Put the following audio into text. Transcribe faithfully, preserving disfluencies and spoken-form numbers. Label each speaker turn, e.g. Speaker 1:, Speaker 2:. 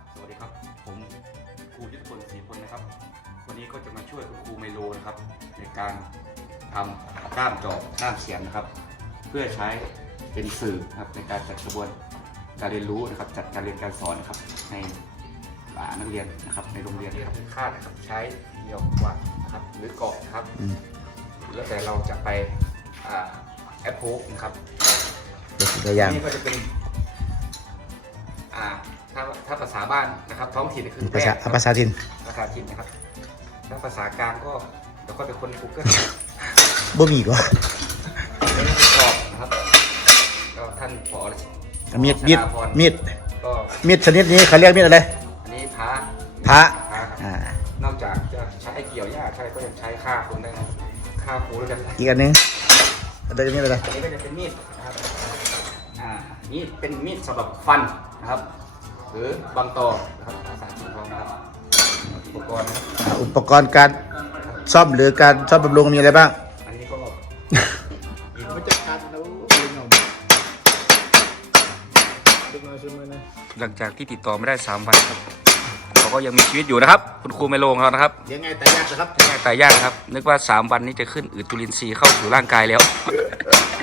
Speaker 1: สวัสดีครับผมครูยุทธพลศรีพลนะครับวันนี้ก็จะมาช่วยคุณครูไมโลนะครับในการทำด้ามจอบด้ามเสียมนะครับเพื่อใช้เป็นสื่อนะครับในการจัดกระบวนการเรียนรู้นะครับจัดการเรียนการสอนนะครับในนักเรียนนะครับในโรงเรียนนะครับคาดนะครับใช้เดี่ยววัดนะครับหรือเกาะนะครับแล้วแต่เราจะไปแอปโพกนะครับ
Speaker 2: ตัวอย่าง
Speaker 1: นี่ก็จะเป็นอ่าถ้าถ้าภาษาบ้านนะครับท้องถิ่นคือ
Speaker 2: ภาษาภาษาถิ่น
Speaker 1: ภาษาถิ่นนะครับถ้าภาษากลางก็เดี๋ยวก็เป็นคนกูเกิล
Speaker 2: บ่มีก็
Speaker 1: แล้วก็สอบนะครับก็ท่านผอ
Speaker 2: มีดมีดมีด
Speaker 1: ก็
Speaker 2: มีดชนิดนี้เขาเรียกมีดอะไร
Speaker 1: อันนี้พระ
Speaker 2: พระ
Speaker 1: นอกจากจะใช้เกี่ยวหญ้าใช้ก็ยังใช้ฆ่าคนได้ฆ่าครูด้วยกัน
Speaker 2: อีกอันนึงอันนี้มีดอะไร
Speaker 1: อันนี้ก็จะเป็นมีดนะครับอ่ามีดเป็นมีดสำหรับฟันนะครับหรือบางตอนะครับภาษาจีนเขานะครับอุปกรณ์นะครับ
Speaker 2: อุปกรณ์การซ่อมหรือการซ่อมบำรุงมีอะไรบ้าง
Speaker 1: อันนี้ก็ยิงมา
Speaker 2: จากการแล้ว
Speaker 1: หลังจากที่ติดต่อไม่ได้สามวันครับเขาก็ยังมีชีวิตอยู่นะครับคุณครูไมโลของเรานะครับ
Speaker 2: ยังไงแต่ยากนะครับ
Speaker 1: ยังไงแต่ยากครับนึกว่าสามวันนี้จะขึ้นอืดจุลินทรีย์เข้าสู่ร่างกายแล้ว